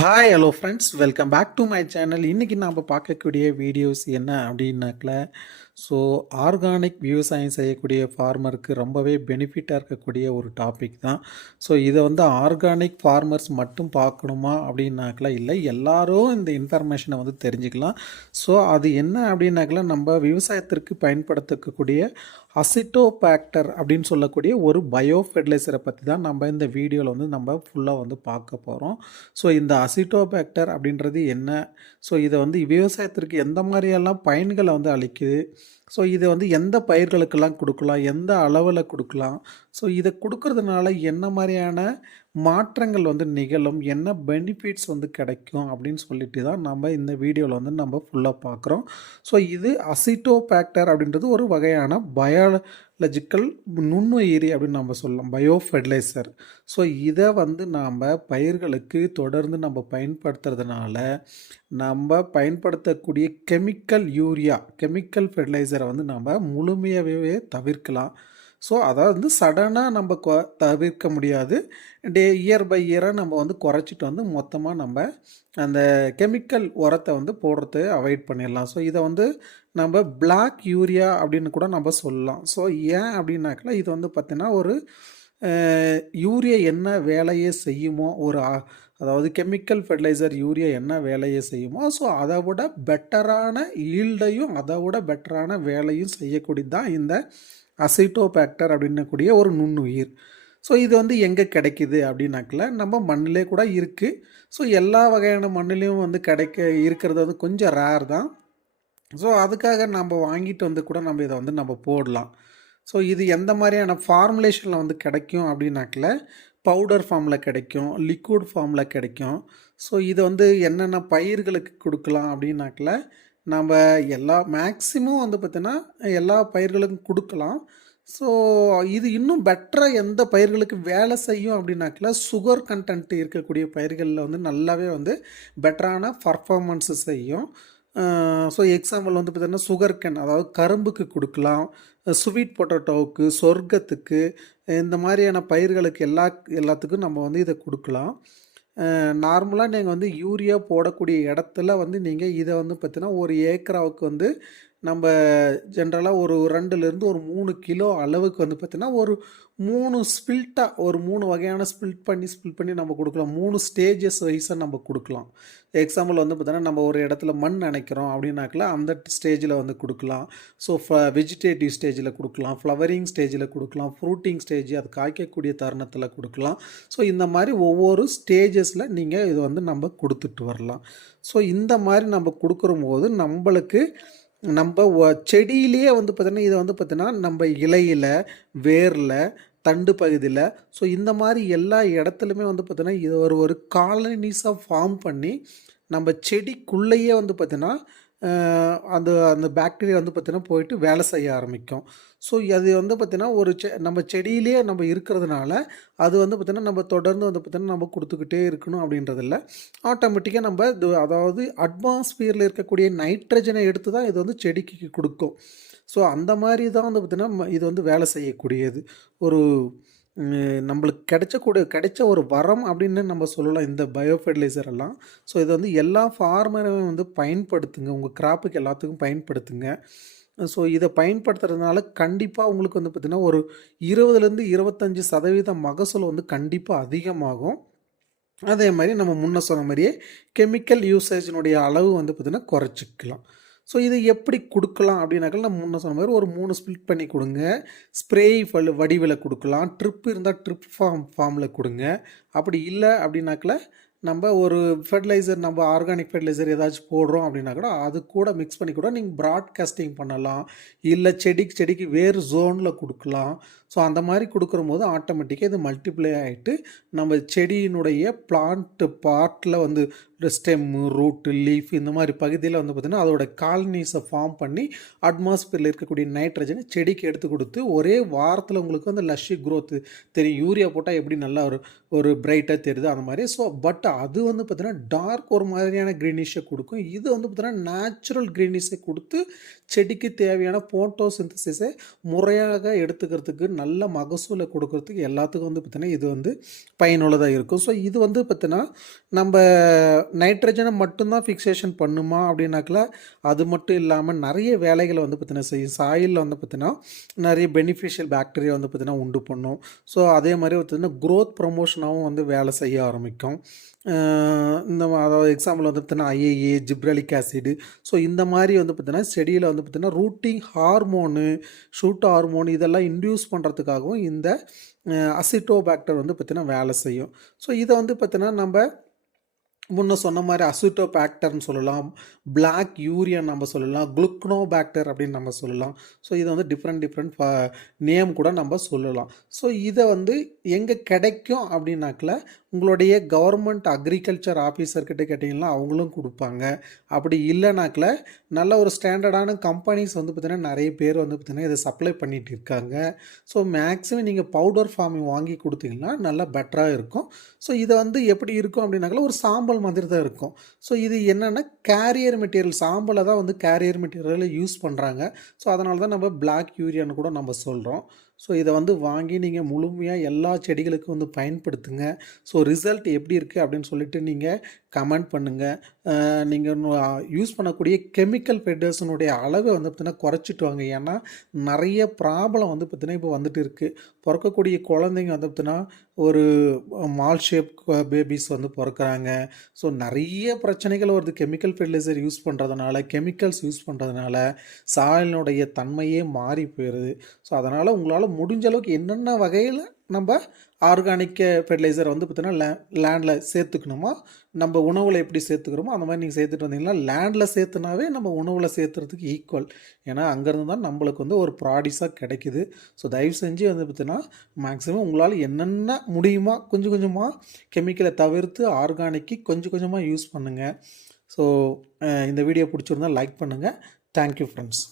Hi hello friends, welcome back to my channel. இன்றைக்கி நாம் பார்க்கக்கூடிய வீடியோஸ் என்ன அப்படின்னாக்கல, ஸோ ஆர்கானிக் விவசாயம் செய்யக்கூடிய ஃபார்மருக்கு ரொம்பவே பெனிஃபிட்டாக இருக்கக்கூடிய ஒரு டாபிக் தான். ஸோ இதை ஆர்கானிக் ஃபார்மர்ஸ் மட்டும் பார்க்கணுமா அப்படின்னாக்கல இல்லை, எல்லாரும் இந்த இன்ஃபர்மேஷனை தெரிஞ்சுக்கலாம். ஸோ அது என்ன அப்படின்னாக்கல, நம்ம விவசாயத்திற்கு பயன்படுத்தக்கூடிய அசிட்டோபாக்டர் அப்படின்னு சொல்லக்கூடிய ஒரு பயோ ஃபெர்டிலைசரை பற்றி தான் நம்ம இந்த வீடியோவில் நம்ம ஃபுல்லாக பார்க்க போகிறோம். ஸோ இந்த அசிட்டோபாக்டர் அப்படின்றது என்ன, ஸோ இதை விவசாயத்திற்கு எந்த மாதிரியெல்லாம் பயன்களை அளிக்குது, ஸோ இதை எந்த பயிர்களுக்கெல்லாம் கொடுக்கலாம், எந்த அளவில் கொடுக்கலாம், ஸோ இதை கொடுக்கறதுனால என்ன மாதிரியான மாற்றங்கள் நிகழும், என்ன பெனிஃபிட்ஸ் கிடைக்கும் அப்படின்னு சொல்லிட்டு தான் நம்ம இந்த வீடியோவில் நம்ம ஃபுல்லாக பார்க்குறோம். ஸோ இது அசிட்டோபாக்டர் அப்படின்றது ஒரு வகையான பயாலஜிக்கல் நுண்ணுயிரி அப்படின்னு நம்ம சொல்லலாம், பயோ ஃபெர்டிலைசர். ஸோ இதை நாம் பயிர்களுக்கு தொடர்ந்து நம்ம பயன்படுத்துறதுனால நம்ம பயன்படுத்தக்கூடிய கெமிக்கல் யூரியா, கெமிக்கல் ஃபெர்டிலைசரை நம்ம முழுமையாகவே தவிர்க்கலாம். ஸோ அதாவது சடனாக நம்ம தவிர்க்க முடியாது. இயர் பை இயராக நம்ம குறைச்சிட்டு மொத்தமாக நம்ம அந்த கெமிக்கல் உரத்தை போடுறது அவாய்ட் பண்ணிடலாம். ஸோ இதை நம்ம பிளாக் யூரியா அப்படின்னு கூட நம்ம சொல்லலாம். ஸோ ஏன் அப்படின்னாக்கல, இது பார்த்தீங்கன்னா ஒரு யூரியா என்ன வேலையை செய்யுமோ, அதாவது கெமிக்கல் ஃபெர்டிலைசர் யூரியா என்ன வேலையை செய்யுமோ, ஸோ அதை விட பெட்டரான ஈல்டையும் அதை விட பெட்டரான வேலையும் செய்யக்கூடியது தான் இந்த அசிட்டோபாக்டர் அப்படின்னக்கூடிய ஒரு நுண்ணுயிர். ஸோ இது எங்கே கிடைக்கிது அப்படின்னாக்கல, நம்ம மண்ணிலே கூட இருக்குது. ஸோ எல்லா வகையான மண்ணிலையும் இருக்கிறது கொஞ்சம் ரேர் தான். ஸோ அதுக்காக நம்ம வாங்கிட்டு கூட நம்ம இதை நம்ம போடலாம். ஸோ இது எந்த மாதிரியான ஃபார்முலேஷனில் கிடைக்கும் அப்படின்னாக்கல, பவுடர் ஃபார்மில் கிடைக்கும், லிக்விட் ஃபார்மில் கிடைக்கும். ஸோ இது என்னென்ன பயிர்களுக்கு கொடுக்கலாம் அப்படின்னாக்கல, நம்ம எல்லா மேக்ஸிமம் பார்த்திங்கன்னா எல்லா பயிர்களுக்கும் கொடுக்கலாம். ஸோ இது இன்னும் பெட்டராக எந்த பயிர்களுக்கு வேலை செய்யும் அப்படின்னாக்கல, சுகர் கண்டென்ட் இருக்கக்கூடிய பயிர்களில் நல்லாவே பெட்டரான பர்ஃபார்மன்ஸு செய்யும். ஸோ எக்ஸாம்பிள் பார்த்திங்கன்னா சுகர் கேன், அதாவது கரும்புக்கு கொடுக்கலாம், ஸ்வீட் பொட்டேட்டோவுக்கு, சொர்க்கத்துக்கு, இந்த மாதிரியான பயிர்களுக்கு எல்லாத்துக்கும் நம்ம இதை கொடுக்கலாம். நார்மலாக நீங்கள் யூரியா போடக்கூடிய இடத்துல நீங்கள் இதை பார்த்தீங்கன்னா ஒரு ஏக்கராவுக்கு நம்ம ஜென்ரலாக ஒரு 2லேருந்து ஒரு 3 கிலோ அளவுக்கு பார்த்தீங்கன்னா ஒரு 3 ஸ்பில்ட்டாக, ஒரு 3 வகையான ஸ்பில்ட் பண்ணி நம்ம கொடுக்கலாம். 3 ஸ்டேஜஸ் வைஸாக நம்ம கொடுக்கலாம். எக்ஸாம்பிள் பார்த்தீங்கன்னா நம்ம ஒரு இடத்துல மண் நினைக்கிறோம் அப்படின்னாக்கல அந்த ஸ்டேஜில் கொடுக்கலாம். ஸோ வெஜிடேட்டிவ் ஸ்டேஜில் கொடுக்கலாம், ஃப்ளவரிங் ஸ்டேஜில் கொடுக்கலாம், ஃப்ரூட்டிங் ஸ்டேஜ், அது காய்க்கக்கூடிய தருணத்தில் கொடுக்கலாம். ஸோ இந்த மாதிரி ஒவ்வொரு ஸ்டேஜஸில் நீங்கள் இது நம்ம கொடுத்துட்டு வரலாம். ஸோ இந்த மாதிரி நம்ம கொடுக்குறம்போது நம்மளுக்கு நம்ம செடியிலேயே பார்த்திங்கன்னா இதை பார்த்திங்கன்னா நம்ம இலையில், வேரில், தண்டு பகுதியில், ஸோ இந்த மாதிரி எல்லா இடத்துலையுமே பார்த்திங்கன்னா இது ஒரு காலனிஸாக ஃபார்ம் பண்ணி நம்ம செடிக்குள்ளேயே பார்த்திங்கன்னா அந்த அந்த பாக்டீரியா பார்த்திங்கன்னா போயிட்டு வேலை செய்ய ஆரம்பிக்கும். ஸோ அது பார்த்திங்கன்னா ஒரு நம்ம செடியிலே நம்ம இருக்கிறதுனால அது பார்த்திங்கன்னா நம்ம தொடர்ந்து பார்த்திங்கன்னா நம்ம கொடுத்துக்கிட்டே இருக்கணும் அப்படின்றதில்ல. ஆட்டோமேட்டிக்காக நம்ம அதாவது அட்மாஸ்பியரில் இருக்கக்கூடிய நைட்ரஜனை எடுத்து தான் இது செடிக்கு கொடுக்கும். ஸோ அந்த மாதிரி தான் பார்த்திங்கன்னா இது வேலை செய்யக்கூடியது. ஒரு நம்மளுக்கு கிடைச்ச ஒரு வரம் அப்படின்னு நம்ம சொல்லலாம் இந்த பயோ ஃபெர்டிலைசர் எல்லாம். ஸோ இதை எல்லா ஃபார்மரும் பயன்படுத்துங்க, உங்கள் கிராப்புக்கு எல்லாத்துக்கும் பயன்படுத்துங்க. ஸோ இதை பயன்படுத்துறதுனால கண்டிப்பாக உங்களுக்கு பார்த்திங்கன்னா ஒரு 20லேருந்து 25% மகசூல் கண்டிப்பாக அதிகமாகும். அதே மாதிரி நம்ம முன்ன சொன்ன மாதிரியே கெமிக்கல் யூசேஜினுடைய அளவு பார்த்திங்கன்னா குறைச்சிக்கலாம். ஸோ இதை எப்படி கொடுக்கலாம் அப்படின்னாக்கா, நம்ம முன்ன சொன்ன மாதிரி ஒரு 3 ஸ்பிளிட் பண்ணி கொடுங்க. ஸ்ப்ரே வடிவில் கொடுக்கலாம், ட்ரிப் இருந்தால் ட்ரிப் ஃபார்மில் கொடுங்க. அப்படி இல்லை அப்படின்னாக்கல நம்ம ஒரு ஃபெர்டிலைசர், நம்ம ஆர்கானிக் ஃபெர்டிலைசர் ஏதாச்சும் போடுறோம் அப்படின்னா கூட அது கூட மிக்ஸ் பண்ணி கூட நீங்கள் ப்ராட்காஸ்டிங் பண்ணலாம். இல்லை செடிக்கு வேறு ஜோனில் கொடுக்கலாம். ஸோ அந்த மாதிரி கொடுக்குற போது ஆட்டோமேட்டிக்காக இது மல்டிப்ளை ஆகிட்டு நம்ம செடியினுடைய பிளான்ட் பார்ட்டில் ஸ்டெம்மு, ரூட்டு, லீஃப், இந்த மாதிரி பகுதியில் பார்த்திங்கன்னா அதோட காலனிஸை ஃபார்ம் பண்ணி அட்மாஸ்பியரில் இருக்கக்கூடிய நைட்ரஜனை செடிக்கு எடுத்து கொடுத்து ஒரே வாரத்தில் உங்களுக்கு லஷ்ஷி க்ரோத்து தெரியும். யூரியா போட்டால் எப்படி நல்லா ஒரு பிரைட்டாக தெரியுது அந்த மாதிரி. ஸோ பட் அது பார்த்திங்கன்னா டார்க் ஒரு மாதிரியான க்ரீனிஷை கொடுக்கும். இது பார்த்திங்கன்னா நேச்சுரல் க்ரீனிஷை கொடுத்து செடிக்கு தேவையான போட்டோசிந்தசிஸை முறையாக எடுத்துக்கிறதுக்கு நல்ல மகசூலை கொடுக்கறதுக்கு எல்லாத்துக்கும் வந்து பார்த்திங்கன்னா இது வந்து பயனுள்ளதாக இருக்கும். ஸோ இது வந்து பார்த்திங்கன்னா நம்ம நைட்ரஜனை மட்டும்தான் ஃபிக்சேஷன் பண்ணுமா அப்படின்னாக்கல அது மட்டும் இல்லாமல் நிறைய வேலைகளை வந்து பார்த்திங்கன்னா செய்யும். சாயிலில் வந்து பார்த்திங்கன்னா நிறைய பெனிஃபிஷியல் பாக்டீரியா வந்து பார்த்திங்கன்னா உண்டு பண்ணும். ஸோ அதே மாதிரி பார்த்திங்கன்னா க்ரோத் ப்ரொமோஷனாகவும் வந்து வேலை செய்ய ஆரம்பிக்கும். இந்த அதாவது எக்ஸாம்பிள் வந்து பார்த்திங்கன்னா ஐஏஏ, ஜிப்ரலிக் ஆசிடு. ஸோ இந்த மாதிரி வந்து பார்த்திங்கன்னா செடியில் வந்து பார்த்திங்கன்னா ரூட்டிங் ஹார்மோனு, ஷூட் ஹார்மோன் இதெல்லாம் இன்டியூஸ் பண்ணுறதுக்காகவும் இந்த அசிட்டோபாக்டர் வந்து பார்த்திங்கன்னா வேலை செய்யும். ஸோ இதை வந்து பார்த்திங்கன்னா நம்ம முன்ன சொன்ன மாதிரி அசிட்டோபாக்டர்னு சொல்லலாம், பிளாக் யூரியா நம்ம சொல்லலாம், குளுக்னோபாக்டர் அப்படின்னு நம்ம சொல்லலாம். ஸோ இதை வந்து டிஃப்ரெண்ட் நேம் கூட நம்ம சொல்லலாம். ஸோ இதை வந்து எங்கே கிடைக்கும் அப்படின்னாக்கல உங்களுடைய கவர்மெண்ட் அக்ரிகல்ச்சர் ஆஃபீஸர்கிட்ட கேட்டிங்கன்னா அவங்களும் கொடுப்பாங்க. அப்படி இல்லைனாக்கல நல்ல ஒரு ஸ்டாண்டர்டான கம்பெனிஸ் வந்து பார்த்திங்கன்னா நிறைய பேர் வந்து பார்த்திங்கன்னா இதை சப்ளை பண்ணிகிட்டு இருக்காங்க. ஸோ மேக்ஸிமம் நீங்கள் பவுடர் ஃபார்மிங் வாங்கி கொடுத்தீங்கன்னா நல்லா பெட்டராக இருக்கும். ஸோ இதை வந்து எப்படி இருக்கும் அப்படின்னாக்கல ஒரு சாம்பல் மாதிரி தான் இருக்கும். ஸோ இது என்னென்னா கேரியர் மெட்டீரியல், சாம்பலை தான் வந்து கேரியர் மெட்டீரியலில் யூஸ் பண்ணுறாங்க. ஸோ அதனால தான் நம்ம பிளாக் யூரியான்னு கூட நம்ம சொல்கிறோம். ஸோ இதை வந்து வாங்கி நீங்கள் முழுமையாக எல்லா செடிகளுக்கும் வந்து பயன்படுத்துங்க. ஸோ ரிசல்ட் எப்படி இருக்குது அப்படின்னு சொல்லிட்டு நீங்கள் கமெண்ட் பண்ணுங்கள். நீங்கள் யூஸ் பண்ணக்கூடிய கெமிக்கல் ஃபெர்டிலைசர்னுடைய அளவை வந்து பார்த்திங்கன்னா குறைச்சிட்டு வாங்க. ஏன்னா நிறைய ப்ராப்ளம் வந்து பார்த்திங்கன்னா இப்போ வந்துட்டு இருக்குது. பிறக்கக்கூடிய குழந்தைங்க வந்து பார்த்திங்கன்னா ஒரு மால் ஷேப் பேபிஸ் வந்து பிறக்கிறாங்க. ஸோ நிறைய பிரச்சனைகள் வருது கெமிக்கல் ஃபெர்டிலைசர் யூஸ் பண்ணுறதுனால, கெமிக்கல்ஸ் யூஸ் பண்ணுறதுனால சாயலினுடைய தன்மையே மாறி போயிடுது. ஸோ அதனால் உங்களால் முடிஞ்ச அளவுக்கு என்னென்ன வகையில் நம்ம ஆர்கானிக் ஃபெர்டிலைசர் வந்து பார்த்திங்கன்னா லேண்டில் சேர்த்துக்கணுமோ, நம்ம உணவில் எப்படி சேர்த்துக்கிறோமோ அந்த மாதிரி நீங்கள் சேர்த்துட்டு வந்தீங்கன்னா லேண்டில் சேர்த்துனாவே நம்ம உணவில் சேர்த்துறதுக்கு ஈக்குவல். ஏன்னா அங்கேருந்து தான் நம்மளுக்கு வந்து ஒரு ப்ராடியூஸாக கிடைக்குது. ஸோ தயவு செஞ்சு வந்து பார்த்திங்கன்னா மேக்ஸிமம் உங்களால் என்னென்ன முடியுமோ கொஞ்சம் கொஞ்சமாக கெமிக்கலை தவிர்த்து ஆர்கானிக்கு கொஞ்சம் கொஞ்சமாக யூஸ் பண்ணுங்கள். ஸோ இந்த வீடியோ பிடிச்சிருந்தால் லைக் பண்ணுங்கள். Thank you friends.